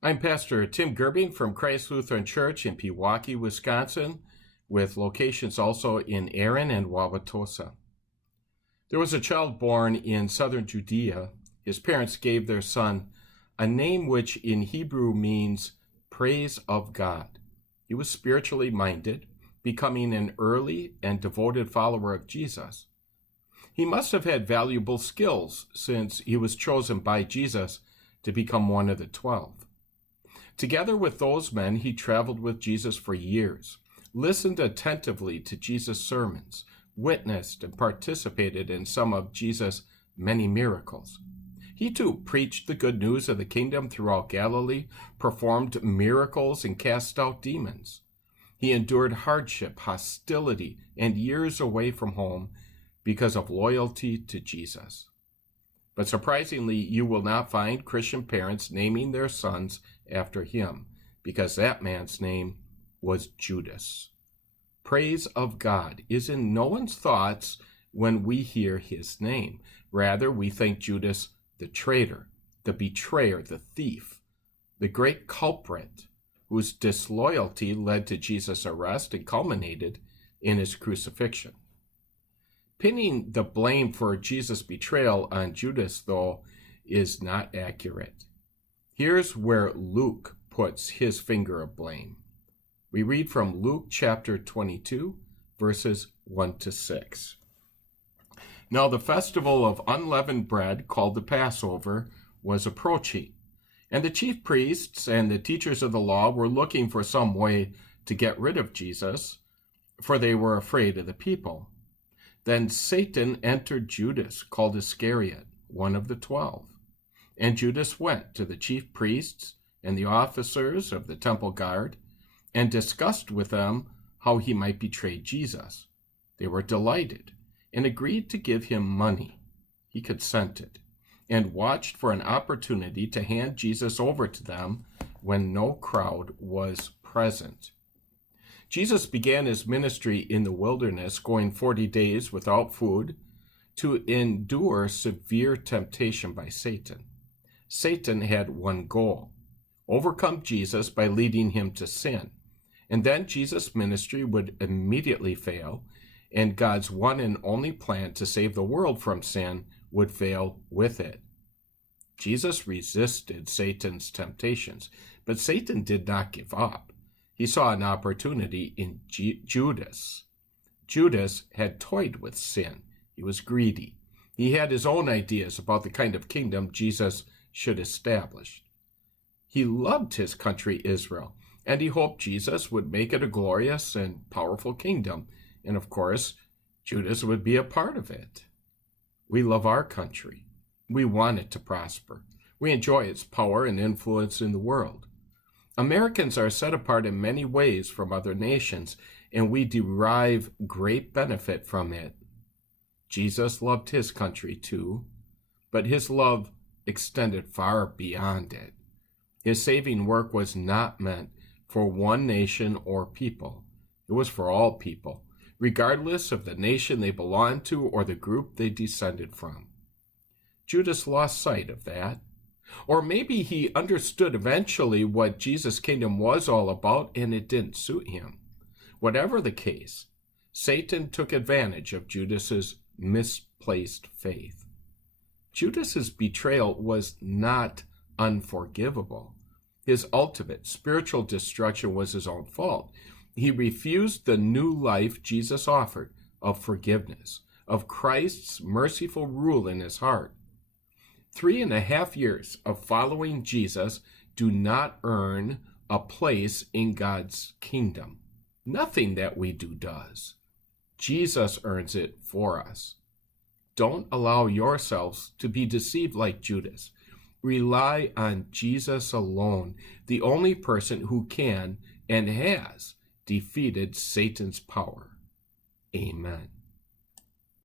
I'm Pastor Tim Gerbing from Christ Lutheran Church in Pewaukee, Wisconsin, with locations also in Erin and Wauwatosa. There was a child born in southern Judea. His parents gave their son a name which in Hebrew means praise of God. He was spiritually minded, becoming an early and devoted follower of Jesus. He must have had valuable skills since he was chosen by Jesus to become one of the 12. Together with those men, he traveled with Jesus for years, listened attentively to Jesus' sermons, witnessed and participated in some of Jesus' many miracles. He too preached the good news of the kingdom throughout Galilee, performed miracles, and cast out demons. He endured hardship, hostility, and years away from home because of loyalty to Jesus. But surprisingly, you will not find Christian parents naming their sons after him, because that man's name was Judas. Praise of God is in no one's thoughts when we hear his name. Rather, we think Judas the traitor, the betrayer, the thief, the great culprit whose disloyalty led to Jesus' arrest and culminated in his crucifixion. Pinning the blame for Jesus' betrayal on Judas, though, is not accurate. Here's where Luke puts his finger of blame. We read from Luke chapter 22, verses 1 to 6. Now the festival of unleavened bread, called the Passover, was approaching, and the chief priests and the teachers of the law were looking for some way to get rid of Jesus, for they were afraid of the people. Then Satan entered Judas, called Iscariot, one of the 12. And Judas went to the chief priests and the officers of the temple guard and discussed with them how he might betray Jesus. They were delighted and agreed to give him money. He consented and watched for an opportunity to hand Jesus over to them when no crowd was present. Jesus began his ministry in the wilderness, going 40 days without food to endure severe temptation by Satan. Satan had one goal: overcome Jesus by leading him to sin. And then Jesus' ministry would immediately fail, and God's one and only plan to save the world from sin would fail with it. Jesus resisted Satan's temptations, but Satan did not give up. He saw an opportunity in Judas. Judas had toyed with sin. He was greedy. He had his own ideas about the kind of kingdom Jesus should establish. He loved his country Israel, and he hoped Jesus would make it a glorious and powerful kingdom. And of course, Judas would be a part of it. We love our country. We want it to prosper. We enjoy its power and influence in the world. Americans are set apart in many ways from other nations, and we derive great benefit from it. Jesus loved his country too, but his love extended far beyond it. His saving work was not meant for one nation or people. It was for all people, regardless of the nation they belonged to or the group they descended from. Judas lost sight of that. Or maybe he understood eventually what Jesus' kingdom was all about and it didn't suit him. Whatever the case, Satan took advantage of Judas's misplaced faith. Judas's betrayal was not unforgivable. His ultimate spiritual destruction was his own fault. He refused the new life Jesus offered of forgiveness, of Christ's merciful rule in his heart. 3.5 years of following Jesus do not earn a place in God's kingdom. Nothing that we do does. Jesus earns it for us. Don't allow yourselves to be deceived like Judas. Rely on Jesus alone, the only person who can and has defeated Satan's power. Amen.